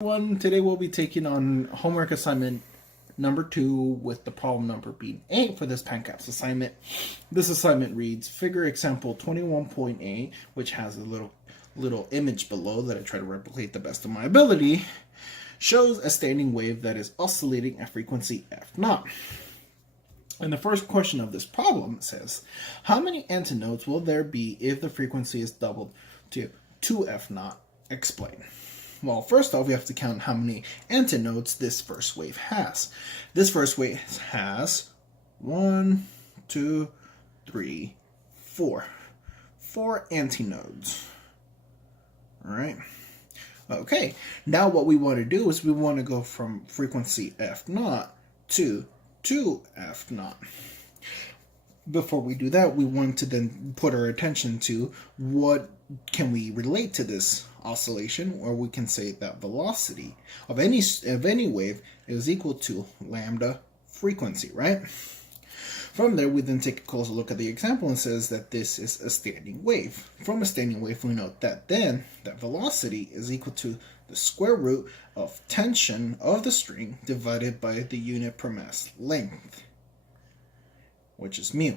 Today we'll be taking on homework assignment number 2 with the problem number being 8 for this PanCaps assignment. This assignment reads figure example 21.8, which has a little image below that I try to replicate the best of my ability, shows a standing wave that is oscillating at frequency f0. And the first question of this problem says, how many antinodes will there be if the frequency is doubled to 2f0? Explain. Well, first off, we have to count how many antinodes this first wave has. This first wave has 1, 2, 3, 4. 4 antinodes. All right. Okay. Now what we want to do is we want to go from frequency f0 to 2f0. Before we do that, we want to then put our attention to what can we relate to this oscillation, or we can say that velocity of any wave is equal to lambda frequency, right? From there, we then take a closer look at the example and says that this is a standing wave. From a standing wave, we note that then that velocity is equal to the square root of tension of the string divided by the unit per mass length, which is mu.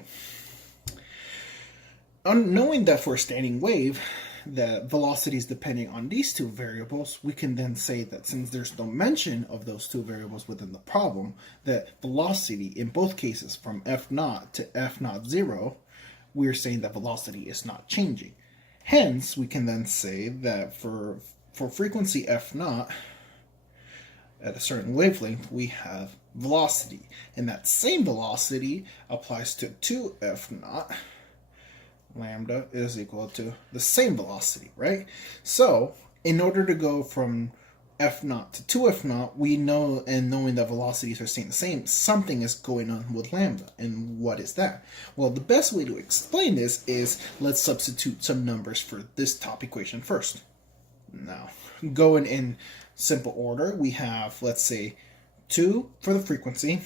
Knowing that for a standing wave, the velocity is depending on these two variables, we can then say that since there's no mention of those two variables within the problem, that velocity in both cases from f0 to f0, we're saying that velocity is not changing. Hence, we can then say that for frequency f0, at a certain wavelength, we have velocity. And that same velocity applies to 2f0. Lambda is equal to the same velocity, right? So, in order to go from f0 to 2f0, we know, and knowing that velocities are staying the same, something is going on with lambda. And what is that? Well, the best way to explain this is let's substitute some numbers for this top equation first. Now, going in simple order, we have, let's say, 2 for the frequency,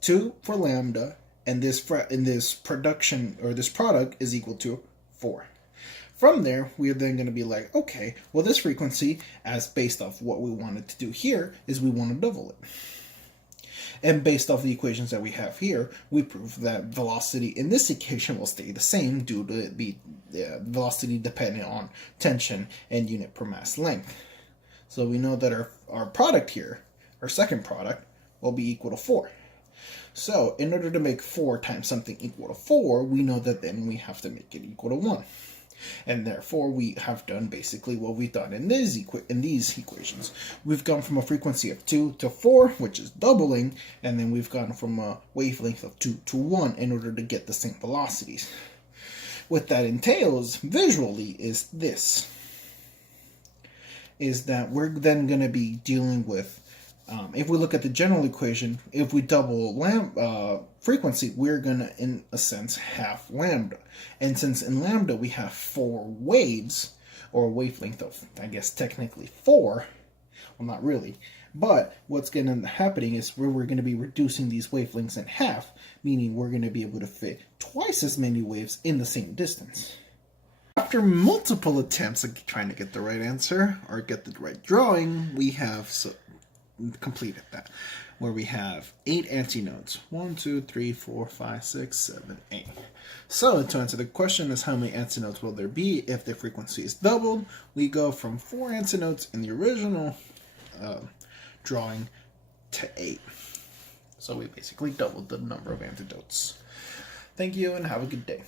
2 for lambda, and this production, or this product, is equal to 4. From there, we are then going to be like, okay, well, this frequency, as based off what we wanted to do here, is we want to double it. And based off the equations that we have here, we prove that velocity in this equation will stay the same due to it be velocity dependent on tension and unit per mass length. So we know that our product here, our second product, will be equal to 4. So in order to make 4 times something equal to 4, we know that then we have to make it equal to 1. And therefore, we have done basically what we've done in these equations. We've gone from a frequency of 2 to 4, which is doubling, and then we've gone from a wavelength of 2 to 1 in order to get the same velocities. What that entails visually is this, is that we're then going to be dealing with, if we look at the general equation, if we double frequency, we're going to, in a sense, have lambda. And since in lambda we have 4 waves, or a wavelength of, I guess, technically 4, well, not really, but what's going to end up happening is we're going to be reducing these wavelengths in half, meaning we're going to be able to fit twice as many waves in the same distance. After multiple attempts at trying to get the right answer, or get the right drawing, we have completed that, where we have 8 antinodes. 1, 2, 3, 4, 5, 6, 7, 8. So to answer the question is how many antinodes will there be if the frequency is doubled, we go from 4 antinodes in the original drawing to 8. So we basically doubled the number of antinodes. Thank you and have a good day.